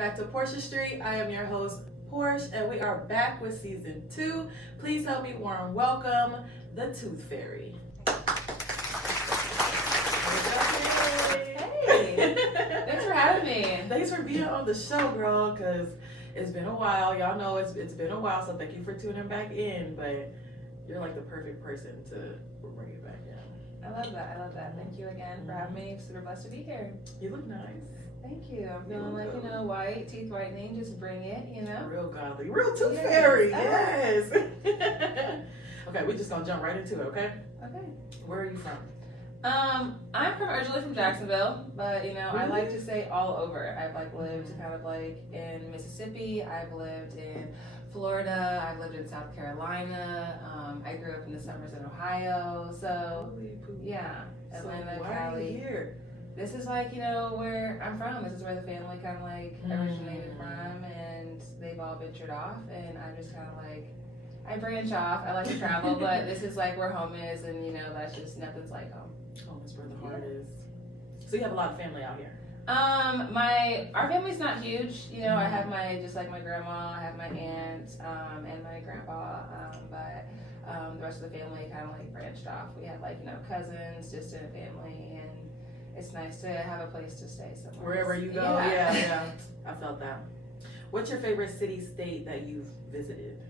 back to Portia Street. I am your host, Porsh, and we are back with season 2. Please help me warm welcome the Tooth Fairy. Hey, thanks for having me. Thanks for being on the show, girl, because it's been a while. Y'all know it's been a while, so thank you for tuning back in, but you're like the perfect person to bring it back in. I love that. Thank you again for having me. Super blessed to be here. You look nice. Thanh you. I'm feeling like, white, teeth whitening, just bring it, Real godly. Real Tooth Fairy, yes. Okay, we're just gonna jump right into it, okay? Okay. Where are you from? I'm originally from Jacksonville, but I like to say all over. I've lived kind of in Mississippi. I've lived in Florida. I've lived in South Carolina. I grew up in the summers in Ohio. So yeah, Atlanta, so why Cali. are you here? This is where I'm from. This is where the family kind of originated from, and they've all ventured off, and I'm just kind of I branch off. I like to travel, but this is where home is, and that's just nothing's like home. Home is where the heart is. So you have a lot of family out here. Our family's not huge. I have my grandma, I have my aunt, and my grandpa, but the rest of the family kind of branched off. We have cousins, distant family, and it's nice to have a place to stay somewhere. Wherever you go, yeah. I felt that. What's your favorite city, state that you've visited?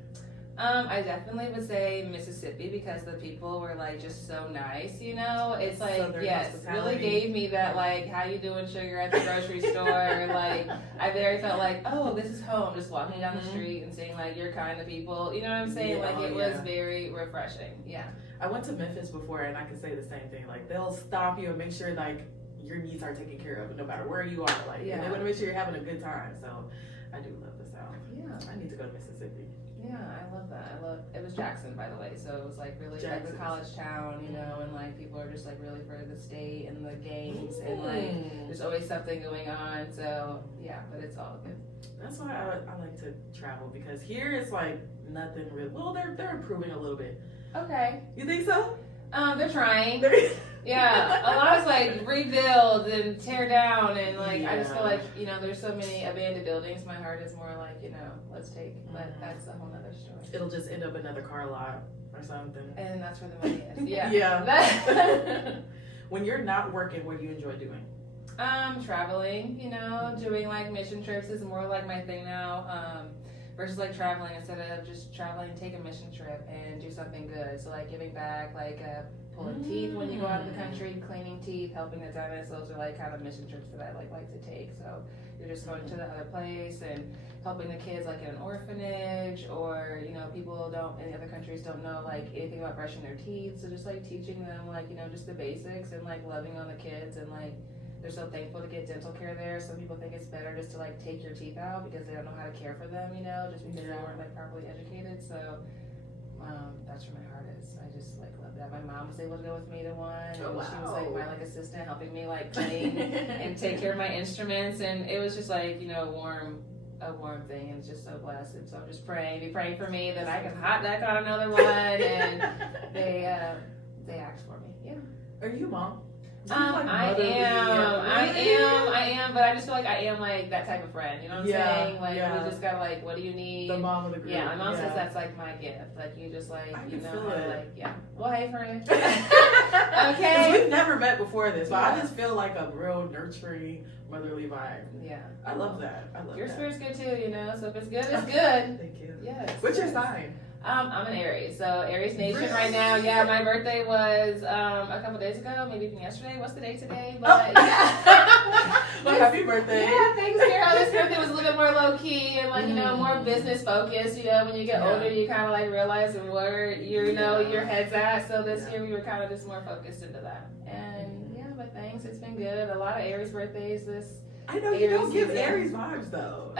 I definitely would say Mississippi because the people were just so nice, It's yes, really gave me that how you doing, sugar, at the grocery store. I very felt oh, this is home. Just walking down the street and seeing your kind of people. You know what I'm saying? It was very refreshing. Yeah. I went to Memphis before, and I could say the same thing. They'll stop you and make sure your needs are taken care of, no matter where you are. And they want to make sure you're having a good time. So I do love the South. Yeah. I need to go to Mississippi. Yeah, I love that. It was Jackson, by the way, so it was really Jackson. the college town, and people are just really for the state and the games, and there's always something going on. So yeah, but it's all good. That's why I like to travel, because here it's nothing really. Well, they're improving a little bit. Okay. You think so? They're trying. Yeah, a lot is rebuild and tear down, and I just feel there's so many abandoned buildings. My heart is more let's take, but that's a whole nother story. It'll just end up another car lot or something. And that's where the money is. Yeah. Yeah. When you're not working, what do you enjoy doing? Traveling, doing mission trips is more my thing now. Versus traveling, instead of just traveling, take a mission trip and do something good. So giving back, pulling teeth when you go out of the country, cleaning teeth, helping the dentist. Those are kind of mission trips that I like to take. So you're just going to the other place and helping the kids in an orphanage, or people in the other countries don't know anything about brushing their teeth. So just teaching them just the basics, and loving on the kids, and they're so thankful to get dental care there. Some people think it's better just to take your teeth out because they don't know how to care for them, just because they weren't properly educated. So that's where my heart is. I just love that. My mom was able to go with me to one, and she was my assistant, helping me clean and take care of my instruments, and it was just a warm thing, and it's just so blessed. And so I'm just be praying for me that I can hot deck on another one, and they asked for me. Yeah. Are you a mom? I am, but I just feel I am that type of friend. You know what I'm saying? We just gotta what do you need? The mom of the group. Yeah, my mom says that's my gift. You just yeah. Well, hey, friend. Okay. We've never met before this, but I just feel a real nurturing, motherly vibe. Yeah. I love that. Your spirit's good too, So if it's good, it's good. Thank you. Yes. What's your sign? I'm an Aries, so Aries Nation right now. Yeah, my birthday was a couple days ago, maybe even yesterday. What's the date today? But Well, happy birthday! Yeah, thanks, girl. This birthday was a little bit more low key and more business focused. When you get older, you kind of realize where your head's at. So this year we were kind of just more focused into that. And yeah, but thanks. It's been good. A lot of Aries birthdays this. I know you don't give Aries vibes though.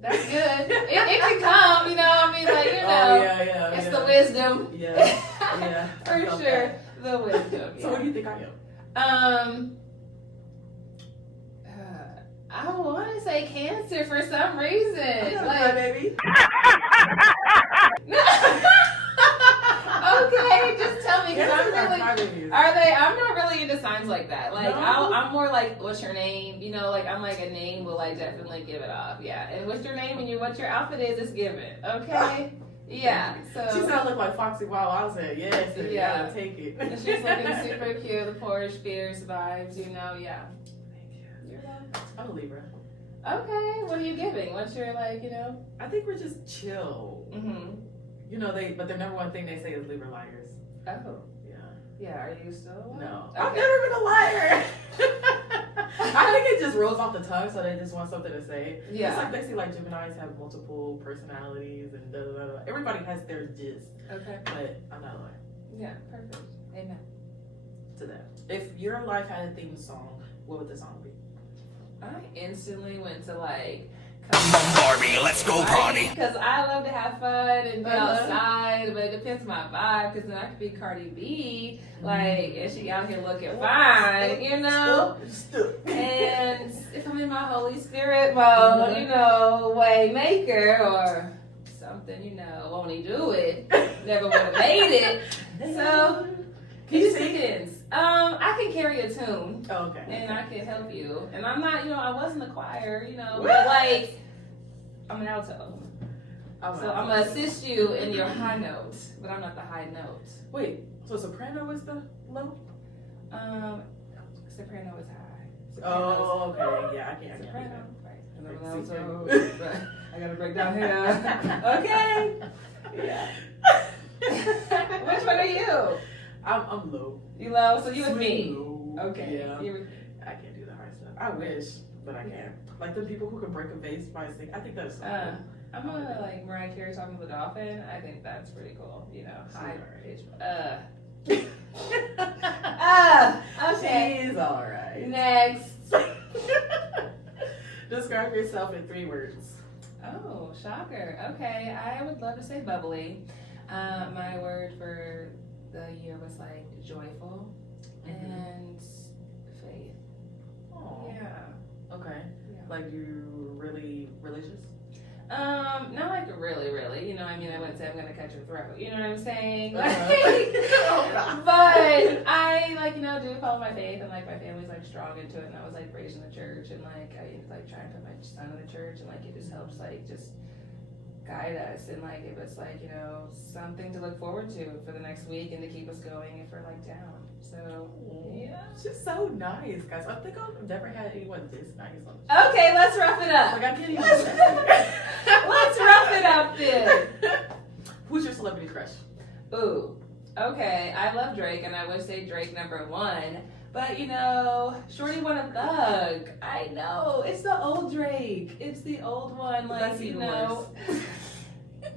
That's good. It can come, Oh, yeah. It's the wisdom. Yeah. For sure. The wisdom. So what do you think I am? I want to say Cancer for some reason. Hi, baby. Okay, just tell me, because I'm really. Are they? I'm not really into signs times like that. Like, No? I'm more like, what's your name? You know, like, I'm like, a name will, like, definitely give it off. Yeah. And what's your name and what your outfit is given. Okay? Yeah. So. She said I look like Foxy Wow. I said, yes, Yeah. gotta take it. And she's looking super cute, the Porsh, fierce vibes, you know, yeah. Thank you. You're welcome. I'm a Libra. Okay, what are you giving? What's your, like, you know? I think we're just chill. Mm-hmm. You know, but their number one thing they say is Libra liars. Oh. Yeah. Yeah, are you still one? No. Okay. I've never been a liar. I think it just rolls off the tongue, so they just want something to say. Yeah. It's like they say like Geminis have multiple personalities and da da da. Da. Everybody has their gist, Okay. but I'm not a liar Yeah, perfect. Amen. to that. If your life had a theme song, what would the song be? I instantly went to like Barbie, let's go party. because I love to have fun and be Uh-huh. outside, but it depends on my vibe. Because then I could be Cardi B, like, and she out here looking fine, you know. And if I'm in my Holy Spirit mode, you know, way maker or something, you know, won't he do it? Never would have made it. So Can you it just sing? depends. I can carry a tune. Oh, okay. And I can help you. And I'm not, you know, I was in the choir, you know, What? but like, I'm an alto. I'm So I'm going to assist you in your high note, but I'm not the high note. Wait, so soprano is the low? Soprano is high. Oh, okay. Yeah, I can't do Soprano. that. Right. And Like I'm an C alto. string. Right. I got to break down here. Okay. Yeah. Which one are you? I'm low. You low? So you with Swing me. low. Okay. Yeah. You with- I can't do the hard stuff. I wish, but I can't. Like the people who can break a vase by singing. I think that's so cool. I'm gonna like Mariah Carey talking to the dolphin. I think that's pretty cool. You know, high pitch. Okay. She's alright. Next. Describe yourself in 3 words. Oh, shocker. Okay, I would love to say bubbly. My word for the year was like joyful and faith. Oh. Yeah. Okay. Yeah. Like you really religious? Not like really, really. You know, I mean, I wouldn't say I'm gonna cut your throat. You know what I'm saying? Oh, God. But I like, you know, do follow my faith, and like my family's like strong into it, and I was like raised in the church, and like I like try and put my son in the church, and like it just helps like just guide us, and like it was like, you know, something to look forward to for the next week and to keep us going if we're like down. So yeah. She's so nice, guys. I think I've never had anyone this nice on. Okay, let's rough it up. Like I can't even. Let's rough it up then. Who's your celebrity crush? Ooh, okay. I love Drake, and I would say Drake #1. But you know, Shorty want a thug. I know it's the old Drake. It's the old one, like That's you even know. worse.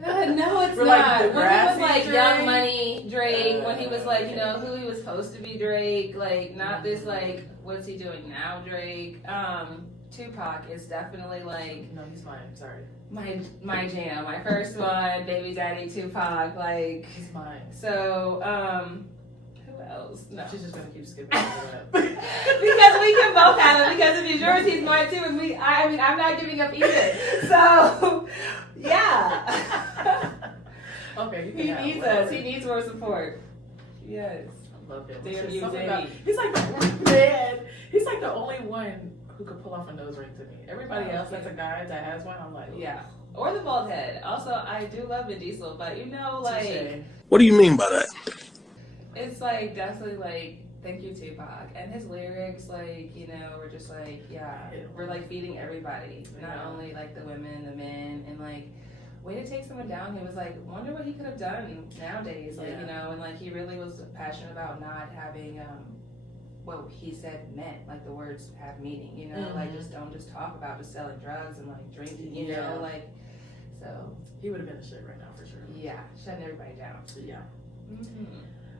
No, it's We're like not. the When he was grassy like Drake? Young Money Drake, when he was like, you know, who he was supposed to be Drake, like not this like what's he doing now Drake. Tupac is definitely like No, he's mine. Sorry. my jam. My first one, Baby Daddy Tupac, like He's mine. so who else? No. She's just gonna keep skipping over that. Because we can both have it. Because if he's yours, he's mine too. And I mean, I'm not giving up either. So, yeah. Okay, you can He have needs whatever. us. He needs more support. Yes. I love him. Damn It's just you, something Jamie. about- He's like the man. He's like the only one who could pull off a nose ring to me. Everybody Oh, else okay. that's a guy that has one, I'm like, Yeah. Or the bald head. Also, I do love Vin Diesel, but you know, like, touche. What do you mean by that? it's like definitely like, thank you, Tupac. And his lyrics, like, you know, we're just like, yeah, we're like feeding everybody, not Yeah. only like the women, the men, and like, way to take someone down. He was like, wonder what he could have done nowadays, like, you know, and like he really was passionate about not having what he said meant, like the words have meaning, you know, like just don't just talk about just selling drugs and like drinking, you know, like, so He would have been a shit right now for sure. yeah, shutting everybody down. Yeah. Mm-hmm.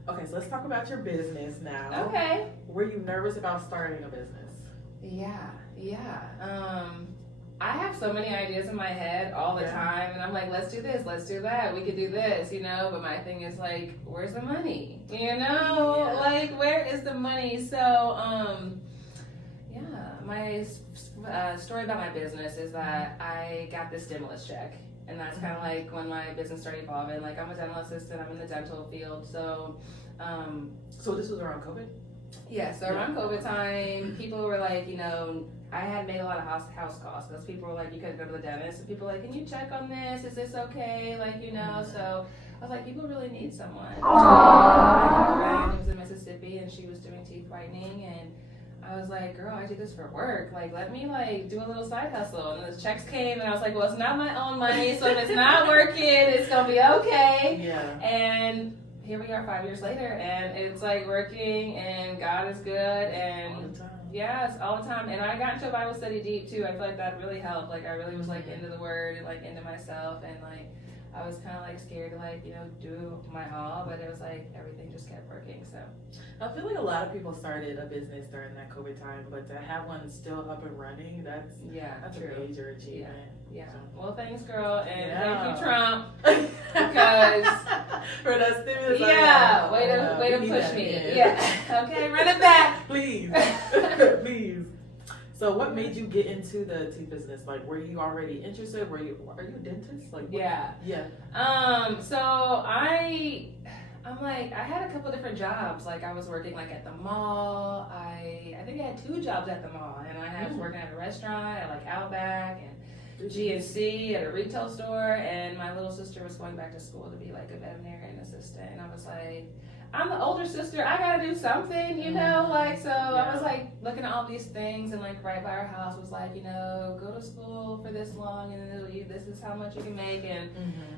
Okay, so let's talk about your business now. Okay. Were you nervous about starting a business? Yeah. I have so many ideas in my head all the time, and I'm like, let's do this, let's do that, we could do this, you know, but my thing is like, where's the money? You know, like, where is the money? So, yeah, my story about my business is that I got this stimulus check, and that's kind of like when my business started evolving. Like, I'm a dental assistant, I'm in the dental field, so, So this was around COVID? Yeah, so around COVID time, people were like, you know, I had made a lot of house calls because people were like, you couldn't go to the dentist. And people were like, can you check on this? Is this okay? Like, you know, so I was like, people really need someone. I had a friend who was in Mississippi and she was doing teeth whitening, and I was like, girl, I do this for work. Like, let me like do a little side hustle. And the checks came and I was like, well, it's not my own money, so if it's not working, it's gonna be okay. Yeah. And here we are 5 years later, and it's like working, and God is good, and All the time. yes, all the time. And I got into a Bible study deep too. I feel like that really helped. Like I really was like into the Word and like into myself, and like I was kind of like scared to like, you know, do my all, but it was like everything just kept working. So I feel like a lot of people started a business during that COVID time, but to have one still up and running, that's true. a major achievement. Yeah. Well, thanks, girl, and Yeah. thank you, Trump, because for that stimulus. way to push me. Again. Yeah. Okay, run it back, please, please. So, what made you get into the teeth business? Like, were you already interested? Are you a dentist? Like, what? Yeah. So I'm like, I had a couple different jobs. Like I was working like at the mall. I think I had 2 jobs at the mall, and I was working at a restaurant at like Outback and GNC at a retail store. And my little sister was going back to school to be like a veterinarian assistant, and I was like, I'm the older sister, I gotta do something, you know, like, so I was like looking at all these things, and like right by our house was like, you know, go to school for this long, and this is how much you can make, and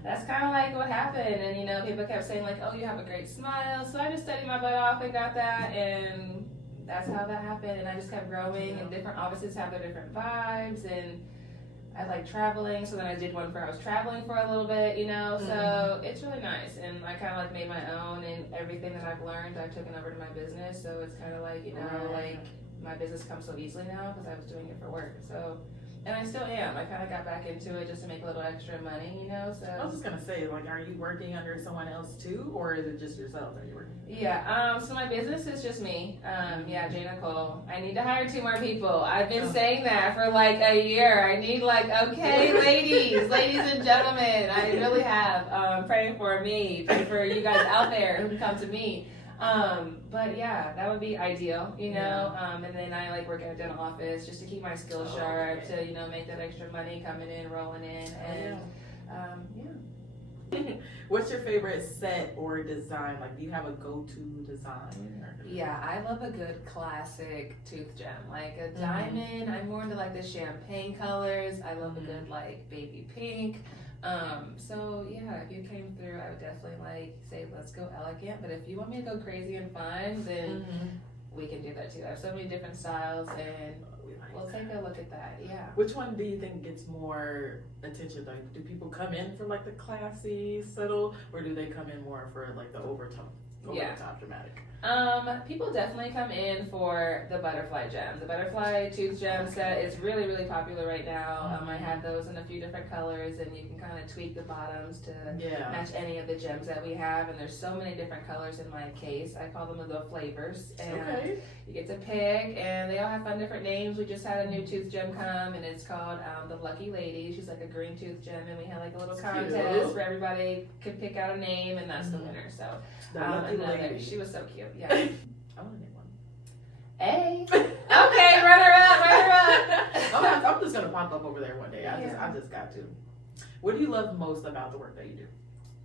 that's kind of like what happened. And you know, people kept saying like, oh, you have a great smile, so I just studied my butt off and got that, and that's how that happened. And I just kept growing, and different offices have their different vibes, and I like traveling, so then I did one where I was traveling for a little bit, you know, so it's really nice. And I kind of like made my own, and everything that I've learned I've taken over to my business, so it's kind of like, you know, like my business comes so easily now because I was doing it for work. So, and I still am. I kind of got back into it just to make a little extra money, you know. So I was just gonna say, like, are you working under someone else too, or is it just yourself that you're working? Yeah. So my business is just me. JayNikhol. I need to hire 2 more people. I've been saying that for like a year. I need like, okay, ladies and gentlemen. I really have. Pray for me. Pray for you guys out there who can come to me. But yeah, that would be ideal, you know. And then I like work at a dental office just to keep my skills sharp, to, you know, make that extra money coming in, rolling in, and What's your favorite set or design? Like, do you have a go-to design? Yeah, I love a good classic tooth gem, like a diamond. I'm more into like the champagne colors. I love a good like baby pink. So yeah, if you came through, I would definitely like say let's go elegant. But if you want me to go crazy and fun, then we can do that too. I have so many different styles, and we'll take a look at that. Yeah. Which one do you think gets more attention? Like, do people come in for like the classy, subtle, or do they come in more for like the over the top dramatic? People definitely come in for the butterfly gem. The butterfly tooth gem set is really, really popular right now. I have those in a few different colors, and you can kind of tweak the bottoms to match any of the gems that we have. And there's so many different colors in my case. I call them the flavors. And you get to pick, and they all have fun different names. We just had a new tooth gem come, and it's called the Lucky Lady. She's like a green tooth gem, and we had like a little contest where everybody could pick out a name, and that's the winner. So she was so cute. Yeah. I want to name one. Hey. Okay, runner up. I'm just gonna pop up over there one day. I just got to. What do you love most about the work that you do?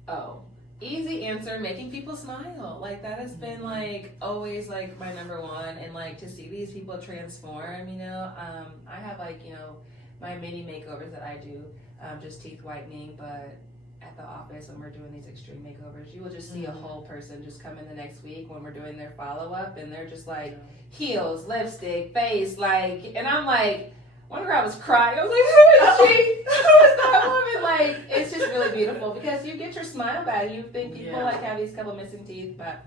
Oh, easy answer, making people smile. Like that has been like always like my number one, and like to see these people transform, you know. I have like, you know, my mini makeovers that I do, just teeth whitening, but at the office when we're doing these extreme makeovers, you will just see a whole person just come in the next week when we're doing their follow-up, and they're just like heels, lipstick, face, like, and I'm like, one girl was crying. I was like, who is she? Who is that woman? Like, it's just really beautiful because you get your smile back. You think people like have these couple missing teeth, but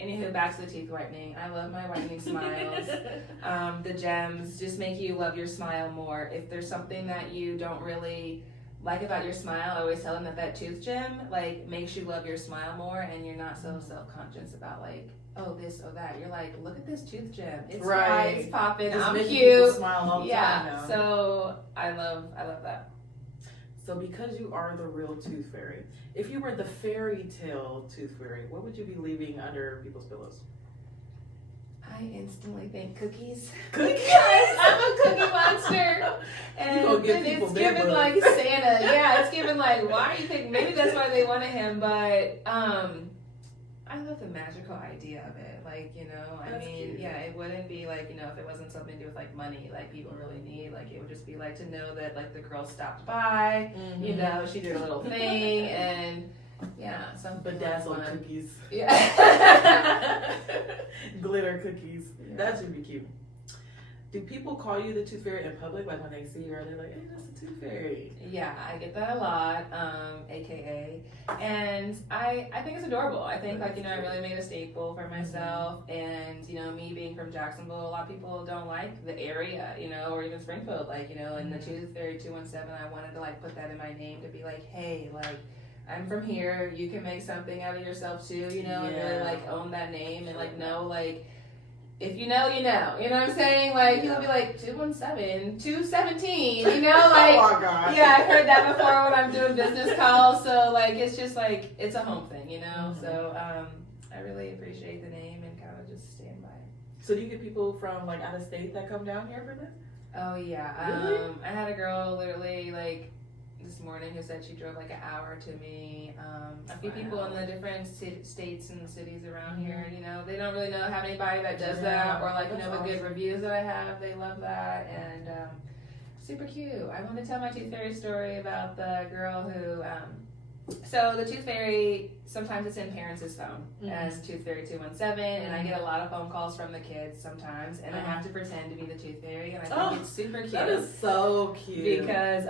anywho, back to the teeth whitening. I love my whitening smiles. The gems just make you love your smile more. If there's something that you don't really like about your smile, I always tell them that tooth gem like makes you love your smile more, and you're not so self-conscious about like, oh this or that. You're like, look at this tooth gem. It's right, it's popping. I'm cute. Smile all the time now. So I love that. So because you are the real tooth fairy, if you were the fairy tale tooth fairy, what would you be leaving under people's pillows? I instantly think cookies. Cookies? I'm a cookie monster. And gonna give then people it's their given book. like Santa. Yeah, it's given like, why do you think, maybe that's why they wanted him, but I love the magical idea of it. Like, you know, I That's mean, cute. yeah, it wouldn't be like, you know, if it wasn't something to do with like money, like people really need, like it would just be like to know that like the girl stopped by, you know, she did a little thing, and yeah, some Bedazzled cookies. Yeah. Glitter cookies. Yeah. That should be cute. Do people call you the Tooth Fairy in public? Like when they see you, are they like, hey, that's the Tooth Fairy? Yeah, I get that a lot, AKA. And I think it's adorable. I think, like, you know, I really made a staple for myself. And, you know, me being from Jacksonville, a lot of people don't like the area, you know, or even Springfield. Like, you know, and the ToothFairy217, I wanted to, like, put that in my name to be like, hey, like, I'm from here. You can make something out of yourself, too, you know, and really, like, own that name and, like, know, like, if you know, you know. You know what I'm saying? Like, people be like, 217, 217, you know? Like, oh my God. yeah, I've heard that before when I'm doing business calls. So, like, it's just like, it's a home thing, you know? Mm-hmm. So, I really appreciate the name and kind of just stand by it. So do you get people from like out of state that come down here for this? Oh, yeah. Really? I had a girl literally, like, this morning who said she drove like an hour to me. A few people in the different states and cities around here, you know, they don't really have anybody that does that, or like, you know, the good reviews that I have, they love that, and super cute. I want to tell my Tooth Fairy story about the girl who, so the Tooth Fairy, sometimes it's in parents' phone as ToothFairy217, and I get a lot of phone calls from the kids sometimes, and I have to pretend to be the Tooth Fairy, and I think it's super cute. That is so cute. Because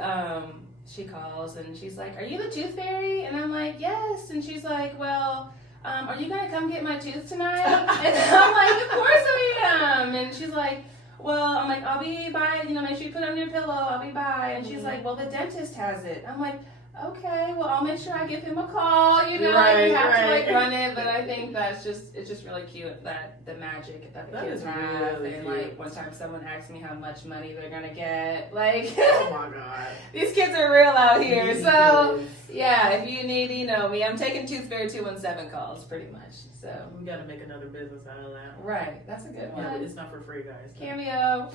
she calls and she's like, are you the Tooth Fairy? And I'm like, yes. And she's like, well, are you gonna come get my tooth tonight? And I'm like, of course I am. And she's like, well, I'm like, I'll be by, you know, make sure you put it on your pillow, I'll be by. And she's like, well, the dentist has it. I'm like, okay, well, I'll make sure I give him a call, you know, Right, you have to right. like run it, but I think it's just really cute that the magic that the That kids is have, really and cute. like one time someone asked me how much money they're gonna get, like, Oh my God. these kids are real out here, These so kids. yeah, if you need, you know me, I'm taking ToothFairy217 calls pretty much, so. We gotta make another business out of that. Right, that's a good Yeah, but one. it's not for free, guys. Cameo.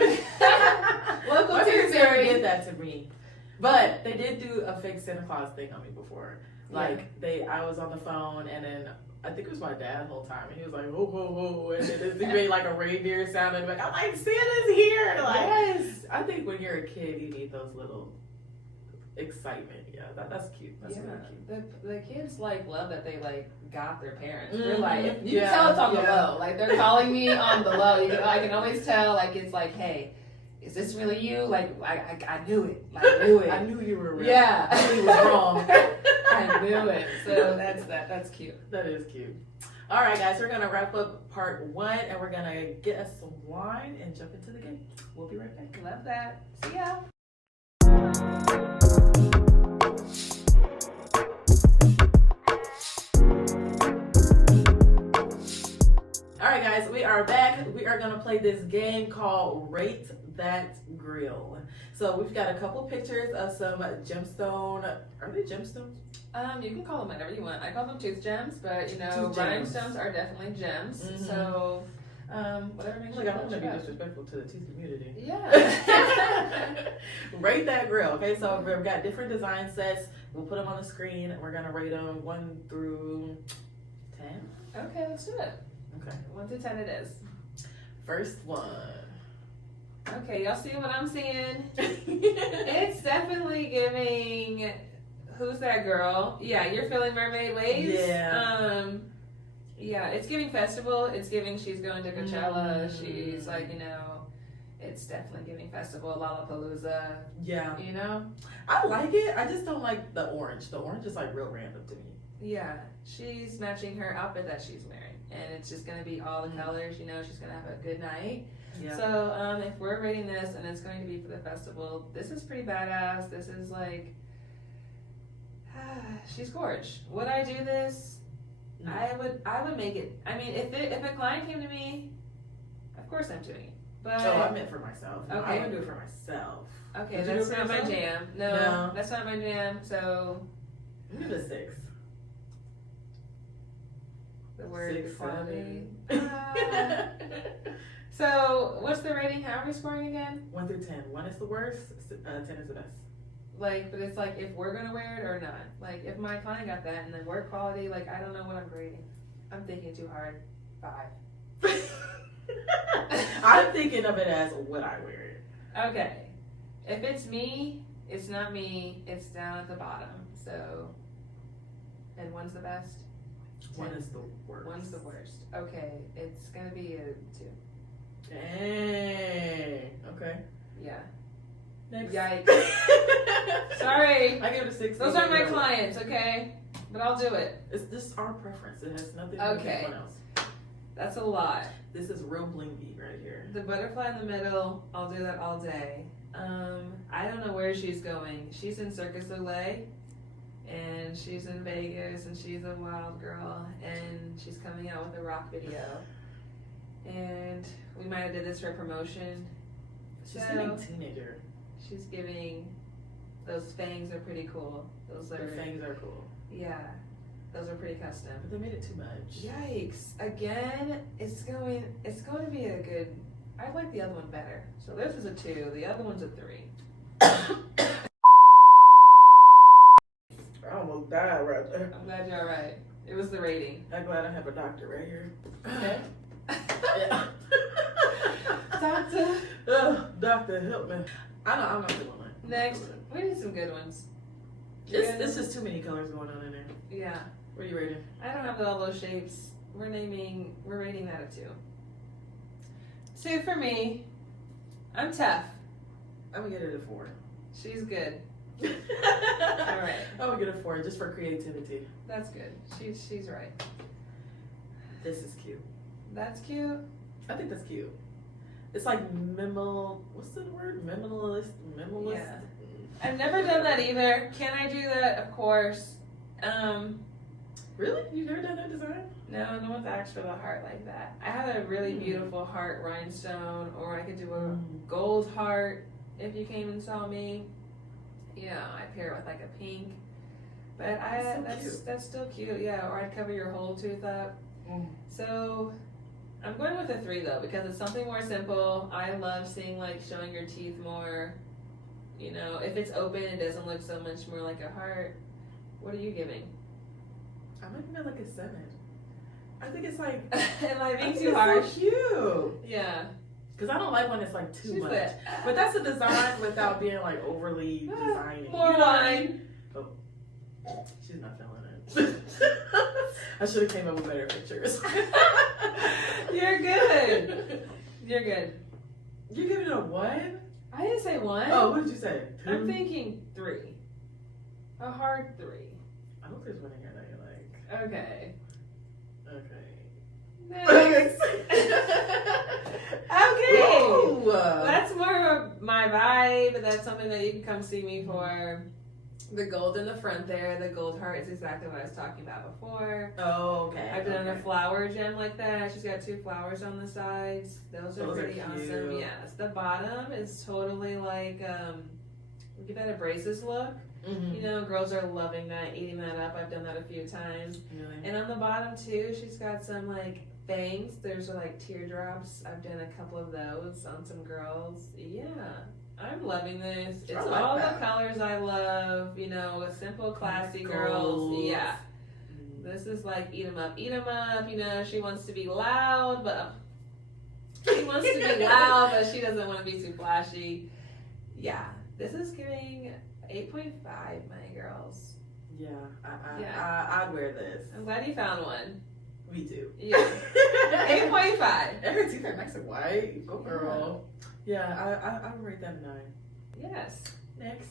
Local My parents Tooth never Fairy. did that to me. But they did do a fake Santa Claus thing on me before. Like I was on the phone and then I think it was my dad the whole time and he was like, ho ho ho, and then he made like a reindeer sound and like, I'm like, Santa's here. And like, Yes. I think when you're a kid, you need those little excitement. Yeah, that's cute. That's really cute. The kids like love that they like got their parents. Mhm. They're like, you Yeah, can tell it's on the yeah. low. Like they're calling me on the low. I can always tell. Like it's like, hey, is this really you? Like I knew it. I knew it. I knew you were real. Yeah. I knew you was wrong. I knew it. So that's cute. That is cute. All right, guys, we're gonna wrap up part 1 and we're gonna get us some wine and jump into the game. We'll be right back. Love that. See ya. All right, guys, we are back. We are gonna play this game called Rate That Grill. So we've got a couple pictures of some gemstone. Are they gemstones? You can call them whatever you want. I call them tooth gems, but you know, Tooth gems. rhinestones are definitely gems. Mhm. So, whatever makes Like, you I don't want to feel be best. disrespectful to the teeth community. Yeah. Rate that grill. Okay, so we've got different design sets. We'll put them on the screen and we're gonna rate them 1 through 10. Okay, let's do it. Okay. 1 to 10 it is. First one. Okay, y'all see what I'm seeing? It's definitely giving. Who's that girl? Yeah, you're feeling mermaid waves. Yeah. Yeah, it's giving festival. It's giving she's going to Coachella. Mm. She's like, you know, it's definitely giving festival. Lollapalooza. Yeah. You know. I like it. I just don't like the orange. The orange is like real random to me. Yeah, she's matching her outfit that she's wearing, and it's just gonna be all the colors. You know, she's gonna have a good night. Yeah. So, if we're rating this, and it's going to be for the festival, this is pretty badass. This is like, she's gorge. Would I do this? No. I would make it. I mean, if a client came to me, of course I'm doing it. But Oh, I meant for myself. No, Okay. I would do it for myself. okay, Would you do that's it for not my yourself? jam. No. No, that's not my jam. So, Give it a 6. The word 6, equality. 7. So, what's the rating? How are we scoring again? 1 through 10. 1 is the worst, 10 is the best. Like, but it's like if we're gonna wear it or not. Like, if my client got that and then word quality, like, I don't know what I'm grading. I'm thinking too hard. 5. I'm thinking of it as would I wear it. Okay. If it's me, it's not me. It's down at the bottom. So, and 1's the best? 1 is the worst. 1's the worst. Okay, it's gonna be a 2. Dang. Okay. Yeah. Next. Yikes. Sorry. I give it a 6. Those aren't my clients, okay? But I'll do it. It's just our preference. It has nothing to do with Okay. anyone else. That's a lot. This is real blingy right here. The butterfly in the middle, I'll do that all day. I don't know where she's going. She's in Circus Soleil, and she's in Vegas, and she's a wild girl, and she's coming out with a rock video. And we might have did this for promotion. She's So, getting teenager. she's giving, those fangs are pretty cool. Those The are, fangs are cool. yeah, those are pretty custom. But they made it too much. Yikes! Again, it's going to be a good. I like the other one better. So this is a 2. The other one's a 3. I almost died right there. I'm glad you're all right. It was the rating. I'm glad I have a doctor right here. Okay. Yeah. Doctor. Doctor, help me. I'm not feeling it. Next, we need some good ones. It's just too many colors going on in there. Yeah. What are you rating? I don't have all those shapes. We're rating that a 2. 2 for me. I'm tough. I'm gonna get it a 4. She's good. All right. I'm gonna get a 4 just for creativity. That's good. She's right. This is cute. That's cute. I think that's cute. It's like what's the word? Minimalist? Yeah. I've never done that either. Can I do that? Of course. Really? You've never done that design? No one's asked for the heart like that. I have a really beautiful heart rhinestone, or I could do a gold heart if you came and saw me. Yeah, I pair it with like a pink. But that's still cute, yeah. Or I'd cover your whole tooth up. So I'm going with a 3 though, because it's something more simple. I love seeing like showing your teeth more. You know, if it's open, it doesn't look so much more like a heart. What are you giving? I'm giving it like a 7. I think it's like Am I being think too it's harsh? So cute. Yeah. Because I don't like when it's like too She's much. the- But that's a design without being like overly designing. More You know what I wine. mean? Oh, she's not feeling it. I should have came up with better pictures. You're good. You're good. You giving it a 1? I didn't say 1. Oh, what did you say? 2? I'm thinking 3. A hard 3. I hope there's one in here that you like. Okay. Okay. Next. Okay. Whoa. That's more of my vibe. That's something that you can come see me for. The gold in the front there, the gold heart is exactly what I was talking about before. Oh, okay. I've done a flower gem like that. She's got 2 flowers on the sides. Those are pretty awesome. Cute. Yes. The bottom is totally like, give that a braces look. Mm-hmm. You know, girls are loving that, eating that up. I've done that a few times. Really? And on the bottom too, she's got some like fangs. There's like teardrops. I've done a couple of those on some girls. Yeah. I'm loving this. It's I like all that. the colors I love, you know, a simple, classy Gold. girls. Yeah. This is like eat 'em up, you know, she wants to be loud, but she wants to be loud, but she doesn't want to be too flashy. Yeah. This is giving 8.5, my girls. Yeah, Yeah. I'd wear this. I'm glad you found one. Me too. Yeah. 8.5. And her teeth are nice and white. Go girl. Yeah, I would rate that a 9. Yes. Next.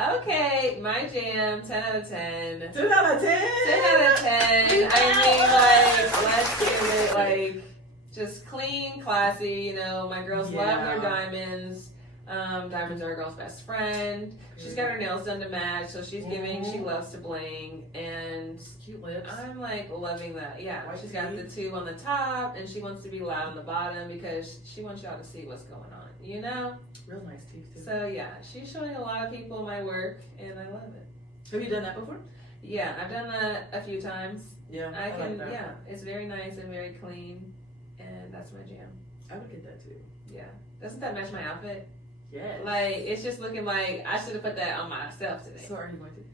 Okay, my jam, 10 out of 10. 10 out of 10. 10 out of 10. I mean, like, let's give it, like, just clean, classy, you know. My girls love their diamonds. Diamonds are a girl's best friend. She's got her nails done to match, so she's giving, she loves to bling, and Cute lips. I'm like loving that. Yeah, White she's got the teeth. 2 on the top, and she wants to be loud on the bottom because she wants y'all to see what's going on, you know? Real nice teeth too. So yeah, she's showing a lot of people my work, and I love it. Have you done that before? Yeah, I've done that a few times. Yeah, I can, like that. yeah, it's very nice and very clean, and that's my jam. I would get that too. Yeah. Doesn't that match my outfit? Yeah. Like, it's just looking like I should have put that on myself today. So are you going to?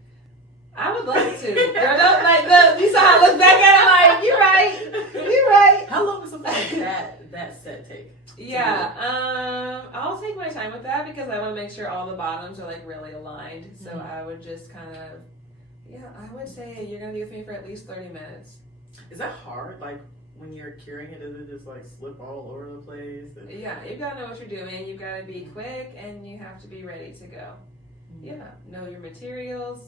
I would love to. Girl, don't, like, you saw how I look back at it, like, you're right. You're right. How long does something like that set take? Yeah, I'll take my time with that because I want to make sure all the bottoms are, like, really aligned. So I would just kind of, yeah, I would say you're going to be with me for at least 30 minutes. Is that hard? Like, when you're curing it, does it just, like, slip all over the place? Yeah, you've got to know what you're doing. You've got to be quick, and you have to be ready to go. Yeah, know your materials.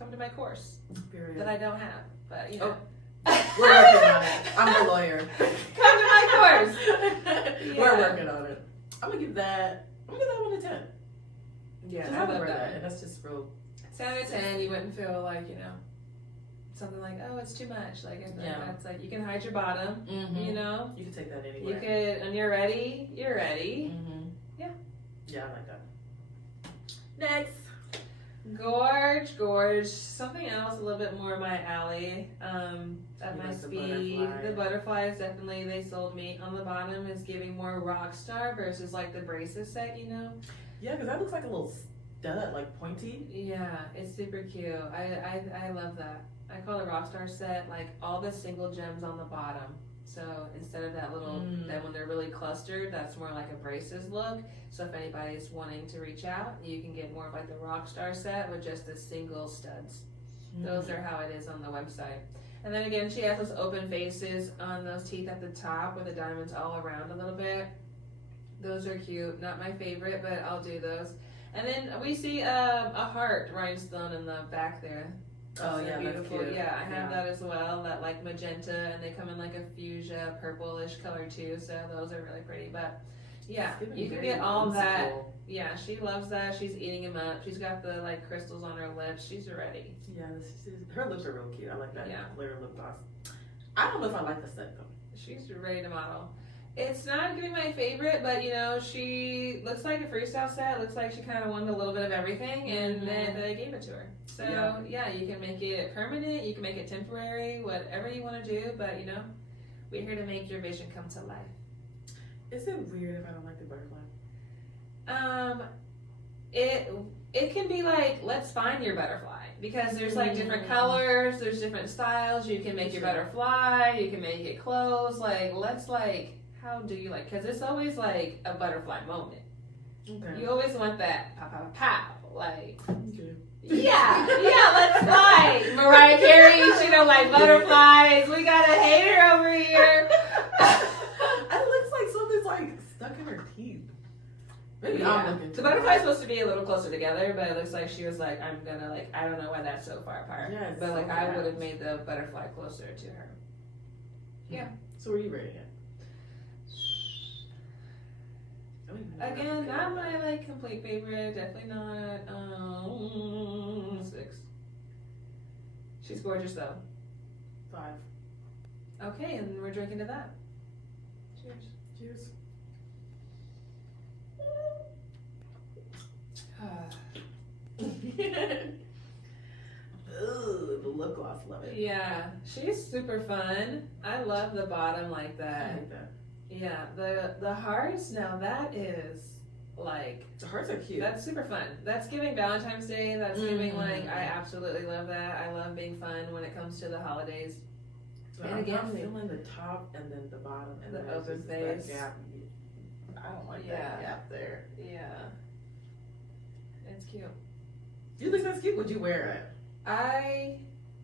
Come to my course Period. that I don't have, but, you know. We're working on it. I'm a lawyer. Come to my course. Yeah. We're working on it. I'm gonna give that 1 to 10. Yeah, I I love wear that. and that's just real. 10 out of 10, you wouldn't feel like, you know, something like, oh, it's too much. Like, that's like, you can hide your bottom, you know? You can take that anywhere. You could, when you're ready, you're ready. Yeah. Yeah, I like that. Next. Gorge. Something else a little bit more my alley, at my speed. The butterflies, definitely, they sold me. On the bottom is giving more rock star versus like the braces set, you know? Yeah, because that looks like a little stud, like pointy. Yeah, it's super cute. I love that. I call it rock star set, like all the single gems on the bottom. So instead of that little, that when they're really clustered, that's more like a braces look. So if anybody's wanting to reach out, you can get more of like the Rockstar set with just the single studs. Those are how it is on the website. And then again, she has those open faces on those teeth at the top with the diamonds all around a little bit. Those are cute. Not my favorite, but I'll do those. And then we see a heart rhinestone in the back there. Oh yeah, beautiful. That's cute. Yeah, I have that as well. That like magenta, and they come in like a fuchsia, purplish color too. So those are really pretty. But yeah, you can get all that. Yeah, she loves that. She's eating them up. She's got the like crystals on her lips. She's ready. Yeah, her lips are real cute. I like that. Yeah. Clear lip gloss. I don't know if I like the set though. She's ready to model. It's not gonna be my favorite, but you know, she looks like a freestyle set. Looks like she kind of wanted a little bit of everything, and then they gave it to her. So yeah, you can make it permanent, you can make it temporary, whatever you want to do. But you know, we're here to make your vision come to life. Is it weird if I don't like the butterfly? It can be like, let's find your butterfly, because there's like different colors, there's different styles. You can make your butterfly, you can make it close. Like, let's like. How do you like? Because it's always like a butterfly moment. Okay. You always want that pow pow pow. Like, yeah, let's fly. Mariah Carey, she don't like butterflies. We got a hater over here. It looks like something's like stuck in her teeth. Maybe I'm looking. The butterfly's supposed to be a little closer together, but it looks like she was like, I'm gonna like, I don't know why that's so far apart. Yeah, but like, I would have made the butterfly closer to her. Yeah. So where are you rating it? Again, not my like complete favorite. Definitely not 6. She's gorgeous though. 5. Okay, and we're drinking to that. Cheers. Cheers. Ooh, the lip gloss, love it. Yeah, she's super fun. I love the bottom like that. I like that. Yeah, the hearts, now that is like, the hearts are cute. That's super fun. That's giving Valentine's Day. That's giving like, I absolutely love that. I love being fun when it comes to the holidays. So and again, I'm feeling the top and then the bottom and the open face. Gap. I don't like that gap there. Yeah, it's cute. You think that's cute? Would you wear it? I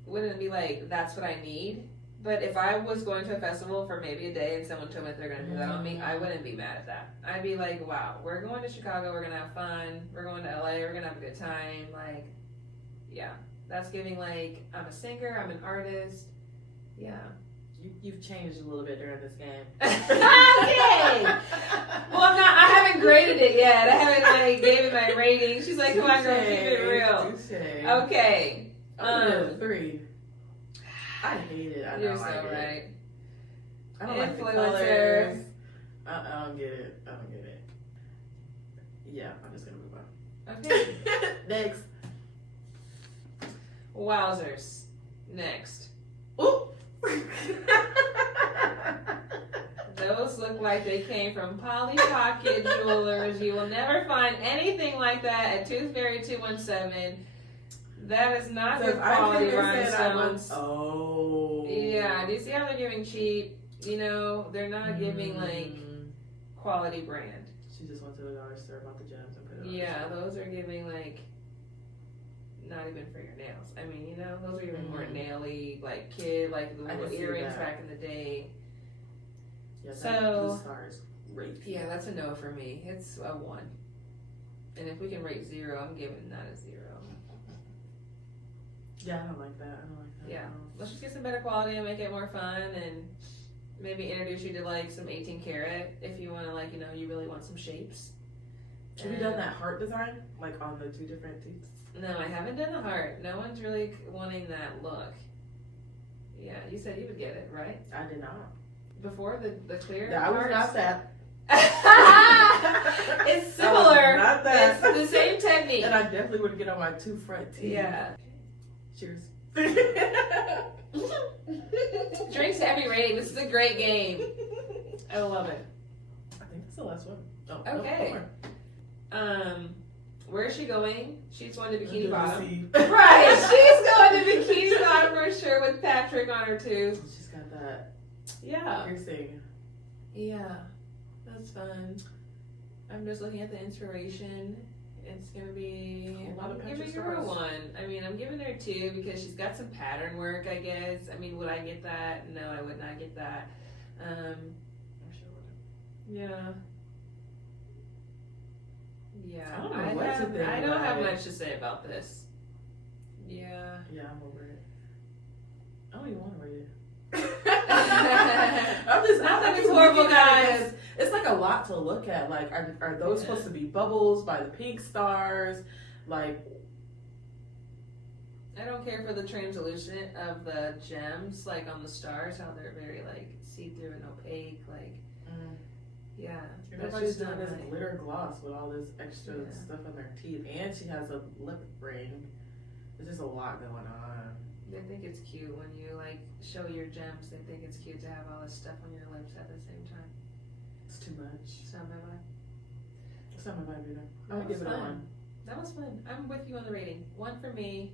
wouldn't be like, that's what I need. But if I was going to a festival for maybe a day and someone told me they're going to do that on me, I wouldn't be mad at that. I'd be like, wow, we're going to Chicago, we're going to have fun, we're going to LA, we're going to have a good time. Like, yeah, that's giving like, I'm a singer, I'm an artist. Yeah. You've changed a little bit during this game. Okay. Well, I haven't graded it yet. I haven't like gave it my rating. She's like, come on, girl, keep it real. Okay. 3. I hate it. I You're so right. I don't like the colors. I don't get it. Yeah, I'm just gonna move on. Okay. Next. Wowzers. Next. Ooh. Those look like they came from Polly Pocket Jewelers. You will never find anything like that at ToothFairy217. That is not So good if I quality came and said I want- rhinestones. Oh. Yeah, do you see how they're giving cheap? You know, they're not giving like quality brand. She just went to the dollar store, bought the gems, and put it on. Yeah, those are giving like not even for your nails. I mean, you know, those are giving more naily, like kid, like the I little can see earrings that. back in the day. Yeah, that So- blue star is great. Yeah, that's a no for me. It's a 1. And if we can rate 0, I'm giving that a 0. Yeah, I don't like that. I don't like that. Yeah. Let's just get some better quality and make it more fun, and maybe introduce you to like some 18 karat if you want to, like, you know, you really want some shapes. Have you done that heart design, like on the 2 different teeth? No, I haven't done the heart. No one's really wanting that look. Yeah, you said you would get it, right? I did not. Before the clear Yeah, I was parts? not that. It's similar. Not that. It's the same technique. And I definitely would get on my 2 front teeth. Yeah. Cheers. Drinks to every rating. This is a great game. I love it. I think that's the last one. Oh, Okay. No, Where is she going? She's going to more. Bikini Bottom. See. Right, she's going to Bikini Bottom for sure with Patrick on her too. She's got that Yeah. piercing. Yeah. That's fun. I'm just looking at the inspiration. It's gonna be. A lot of I'm giving Patrick her a stars. 1. I mean, I'm giving her 2 because she's got some pattern work, I guess. I mean, would I get that? No, I would not get that. I'm sure would. Yeah. Yeah. I don't know what to think I don't about have it. much to say about this. Yeah. Yeah, I'm over it. I don't even want to read it. I'm just Not that I'm it's just horrible, looking at it guys. 'cause it's like a lot to look at. Like, are those Yeah. supposed to be bubbles by the pink stars? Like, I don't care for the translucent of the gems, like on the stars, how they're very like see-through and opaque. Like, yeah. everybody's doing this my- glitter gloss with all this extra Yeah. stuff on their teeth, and she has a lip ring. There's just a lot going on. They think it's cute when you like show your gems. They think it's cute to have all this stuff on your lips at the same time. It's too much. It's not my vibe. It's not my vibe either. I'm That gonna was give it a fun. 1. That was fun. I'm with you on the rating. 1 for me.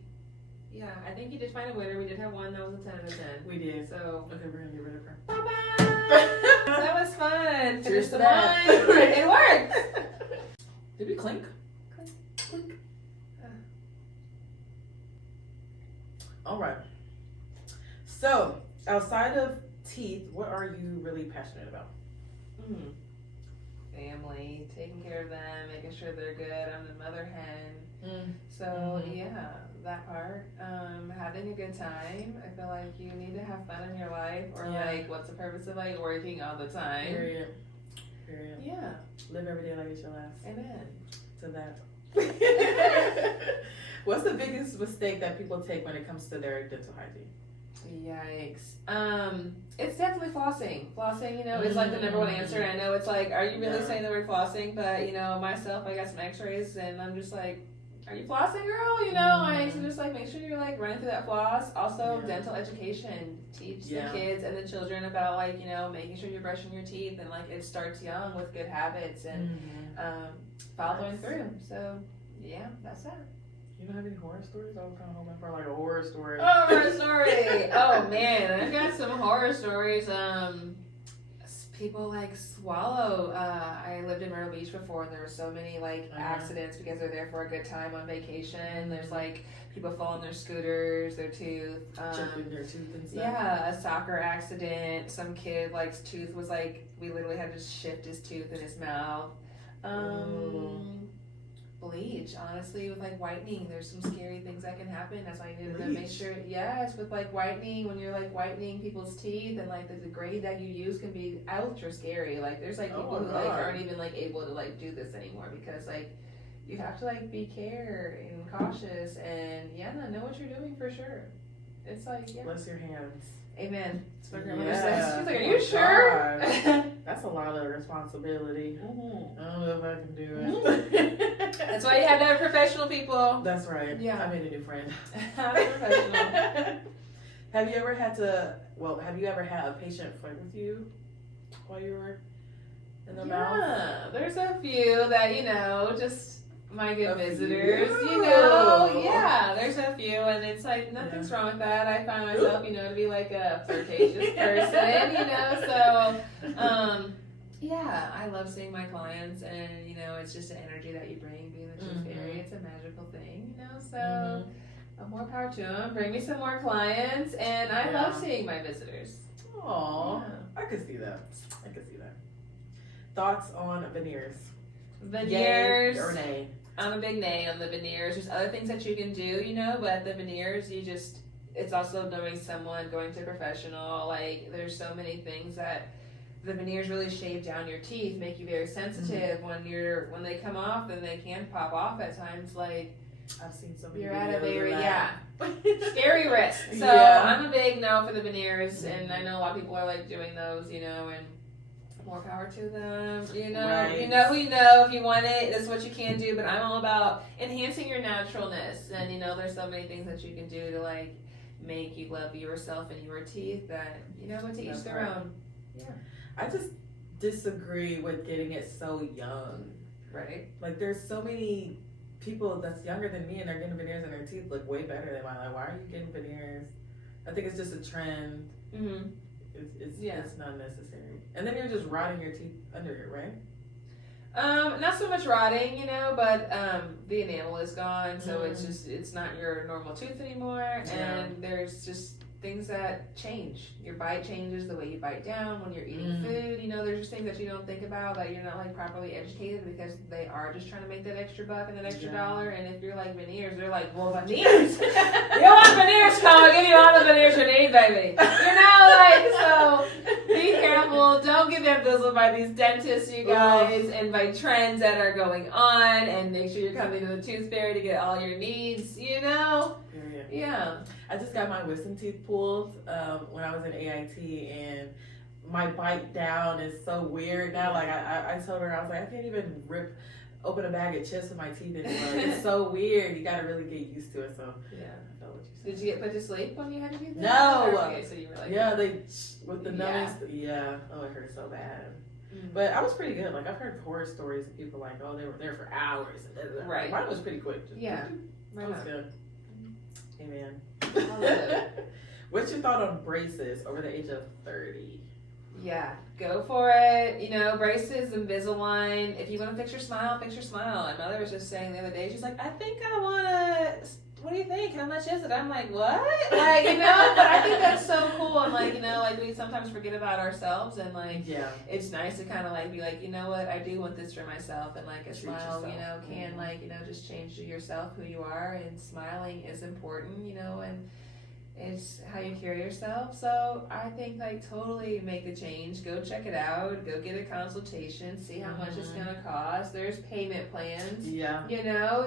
Yeah, I think you did find a winner. We did have one that was a 10 out of 10. We did. So, Okay, we're gonna get rid of her. bye bye. That was fun. Cheers Finish to the that. wine. It worked. Did we clink? Clink. Clink. All right. So, outside of teeth, what are you really passionate about? Family, taking care of them, making sure they're good. I'm the mother hen. So yeah, that part. Having a good time. I feel like you need to have fun in your life, or Yeah. like, what's the purpose of like working all the time? Period. Yeah. Live every day like it's your last. Amen. To that. What's the biggest mistake that people take when it comes to their dental hygiene? Yikes. It's definitely flossing. Flossing, you know, is like the number one answer. And I know it's like, are you really Yeah. saying the word flossing? But you know, myself, I got some X-rays, and I'm just like, are you flossing, girl? You know, like, so just like make sure you're like running through that floss. Also, Yeah. dental education. Teach Yeah. the kids and the children about like, you know, making sure you're brushing your teeth, and like it starts young with good habits and following Nice. through. So yeah, that's that. You don't have any horror stories? I was kind of hoping for like a horror story. Horror story. Oh man, I've got some horror stories. People like swallow. I lived in Myrtle Beach before, and there were so many like accidents because they're there for a good time on vacation. There's like people fall on their scooters, their tooth. Chipping their tooth and stuff. Yeah, a soccer accident. Some kid like's tooth was like, we literally had to shift his tooth in his mouth. Bleach, honestly, with like whitening, there's some scary things that can happen. That's why you need to make Bleach? sure. Yes, with like whitening, when you're like whitening people's teeth, and like the grade that you use can be ultra scary. Like there's like Oh people my who like God. aren't even like able to like do this anymore because like you have to like be care and cautious and yeah, know what you're doing for sure. It's like, yeah. Bless your hands. Amen. That's what my grandmother Yeah. says. She's like, are Oh you my sure? That's a lot of responsibility. Mhm. I don't know if I can do it. That's why you have to have professional people. That's right. Yeah. I made a new friend. Professional. Have you ever had a patient flirt with you while you were in the mouth? Yeah, there's a few that, just my good A visitors, few. yeah, there's a few, and it's like, nothing's wrong with that. I find myself, to be like a flirtatious person, so, yeah, I love seeing my clients, and, it's just an energy that you bring, being the tooth fairy, it's a magical thing, so, more power to them, bring me some more clients, and I love seeing my visitors. Aww, Yeah. I could see that. Thoughts on veneers? Veneers. Yay or nay? I'm a big nay on the veneers. There's other things that you can do, but the veneers, it's also knowing someone, going to a professional. Like, there's so many things that the veneers really shave down your teeth, make you very sensitive. When they come off, then they can pop off at times. Like, I've seen so many you're videos at a very, of that. scary risk. So Yeah. I'm a big no for the veneers, and I know a lot of people are like doing those, and more power to them. Right. If you want it, that's what you can do. But I'm all about enhancing your naturalness, and there's so many things that you can do to like make you love yourself and your teeth. That but to each That's their right. own. Yeah. I just disagree with getting it so young. Right. Like, there's so many people that's younger than me and they're getting veneers and their teeth look way better than mine. Like, why are you getting veneers? I think it's just a trend. Mm-hmm. It's not necessary. And then you're just rotting your teeth under it, right? Not so much rotting, but the enamel is gone, so it's not your normal tooth anymore, and there's just things that change. Your bite changes, the way you bite down when you're eating food. There's just things that you don't think about, that you're not like properly educated, because they are just trying to make that extra buck and that extra dollar. And if you're like veneers, they're like, well, veneers. You want veneers? I'll give you all the veneers you need, baby. So be careful. Don't get bamboozled by these dentists, you guys, and by trends that are going on. And make sure you're coming to the Tooth Fairy to get all your needs. Yeah. I just got my wisdom teeth pulled when I was in AIT, and my bite down is so weird now. Like, I told her, I was like, I can't even open a bag of chips with my teeth anymore. It's so weird. You gotta really get used to it. So Yeah. I felt what you said. Did you get put to sleep when you had to do that? No. Okay, so you were like, Yeah, with the Yeah. numbing. Yeah. Oh, it hurt so bad. Mhm. But I was pretty good. Like, I've heard horror stories of people like, oh, they were there for hours. And Right. Mine was pretty quick. Yeah. That was good. Amen. Hallelujah. What's your thought on braces over the age of 30? Yeah, go for it. Braces, Invisalign. If you want to fix your smile, fix your smile. My mother was just saying the other day, she's like, I think I want to, what do you think? How much is it? I'm like, what? But I think that's so cool. And we sometimes forget about ourselves, and it's nice to kind of be like, you know what? I do want this for myself, and a smile, yourself. can just change yourself, who you are, and smiling is important, and it's how you carry yourself. So I think totally make the change. Go check it out. Go get a consultation. See how much it's gonna cost. There's payment plans. Yeah.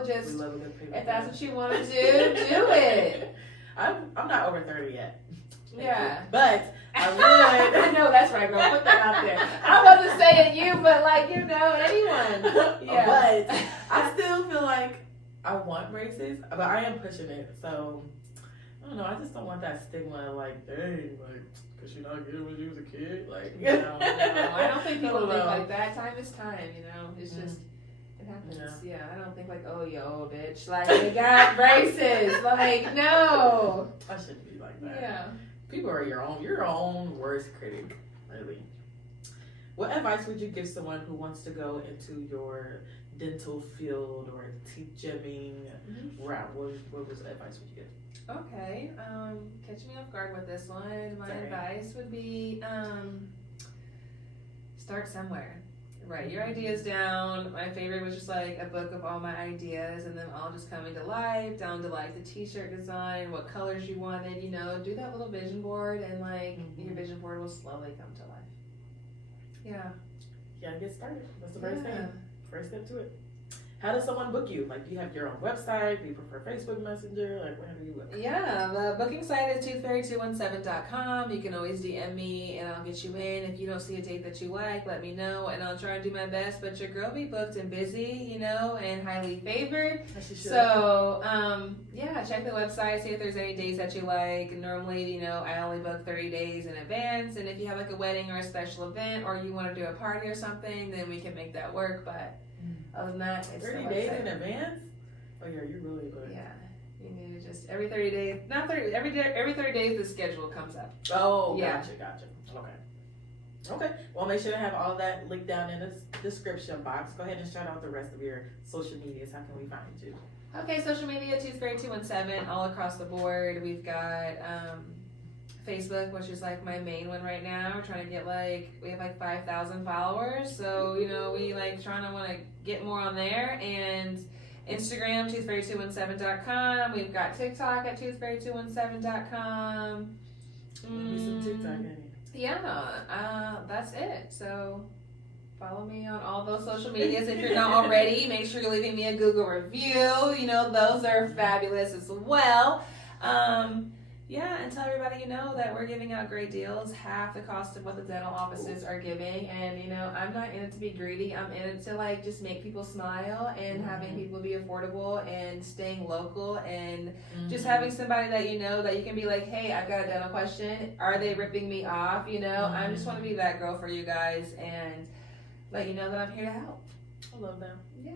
Just We love a good payment if that's what you want to do it. I'm not over 30 yet. Yeah. But I would. I know, that's right, girl. Put that out there. I wasn't saying you, but anyone. Yeah. But I still feel like I want braces, but I am pushing it. So I don't know. I just don't want that stigma, dang, because you're not getting when you was a kid. No, I don't think people think like that. Time is time, It's just, it happens. Yeah, I don't think oh, yo, bitch. They got braces. No. I shouldn't be like that. Yeah. People are your own worst critic, really. What advice would you give someone who wants to go into your dental field or teeth gemming route? What was the advice would you give? Okay, catch me off guard with this one. My Sorry. advice would be start somewhere. Write your ideas down. My favorite was just a book of all my ideas, and then all just coming to life, down to the t-shirt design, what colors you wanted, do that little vision board, and your vision board will slowly come to life. Yeah. Yeah, get started. That's the first thing. First step to it. how does someone book you? Like, do you have your own website? Do you prefer Facebook Messenger? Like, where do you book? Yeah, the booking site is ToothFairy217.com. You can always DM me and I'll get you in. If you don't see a date that you like, let me know and I'll try and do my best. But your girl be booked and busy, you know, and highly favored. So, yeah, check the website, see if there's any dates that you like. Normally, you know, I only book 30 days in advance. And if you have like a wedding or a special event or you want to do a party or something, then we can make that work. But other than that, it's 30 days in advance? Oh yeah, you're really good. Yeah. You need to just every 30 days, not 30, every 30 days the schedule comes up. Oh, Yeah. gotcha. Okay. Well, make sure to have all that linked down in the description box. Go ahead and shout out the rest of your social medias. How can we find you? Okay, social media, ToothFairy217, all across the board. We've got Facebook, which is like my main one right now. We're trying to get we have like 5,000 followers. So, you know, we want to get more on there. And Instagram, ToothFairy217.com. We've got TikTok at ToothFairy217.com. Maybe some TikTok, ain't it? Yeah, that's it. So follow me on all those social medias if you're not already. Make sure you're leaving me a Google review. You know, those are fabulous as well. Yeah, and tell everybody, you know, that we're giving out great deals, half the cost of what the dental offices are giving. And, you know, I'm not in it to be greedy. I'm in it to, like, just make people smile and having people be affordable and staying local and just having somebody that you know that you can be like, hey, I've got a dental question. Are they ripping me off? You know, I just want to be that girl for you guys and let you know that I'm here to help. I love that. Yeah.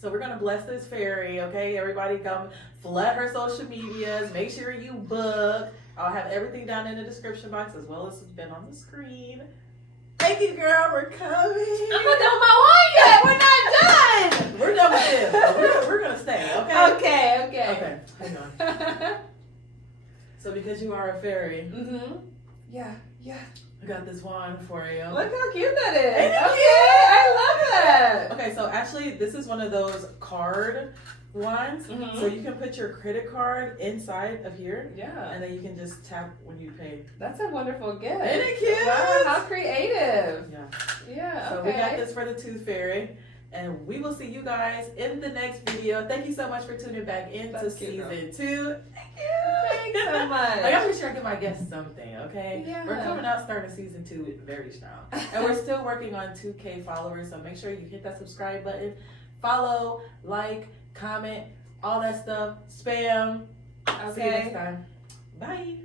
So we're gonna bless this fairy, okay? Everybody come flood her social medias. Make sure you book. I'll have everything down in the description box as well as it's been on the screen. Thank you, girl, for coming. I'm not done with my wine yet. We're not done. We're done with this. So we're gonna stay, okay? Okay. Okay, hang on. So because you are a fairy, Yeah. I got this wand for you. Look how cute that is. Ain't it Okay, cute? I love that. Okay, so actually this is one of those card wands. So you can put your credit card inside of here. Yeah. And then you can just tap when you pay. That's a wonderful gift. Ain't it cute? Wow, how creative. Yeah. Yeah, So okay. we got this for the Tooth Fairy. And we will see you guys in the next video. Thank you so much for tuning back into That's cute, girl. season 2. Thanks so much. I gotta make sure I give my guests something, okay? Yeah. We're coming out starting season 2 very strong. And we're still working on 2K followers, so make sure you hit that subscribe button. Follow, like, comment, all that stuff. Spam. Okay. See you next time. Bye.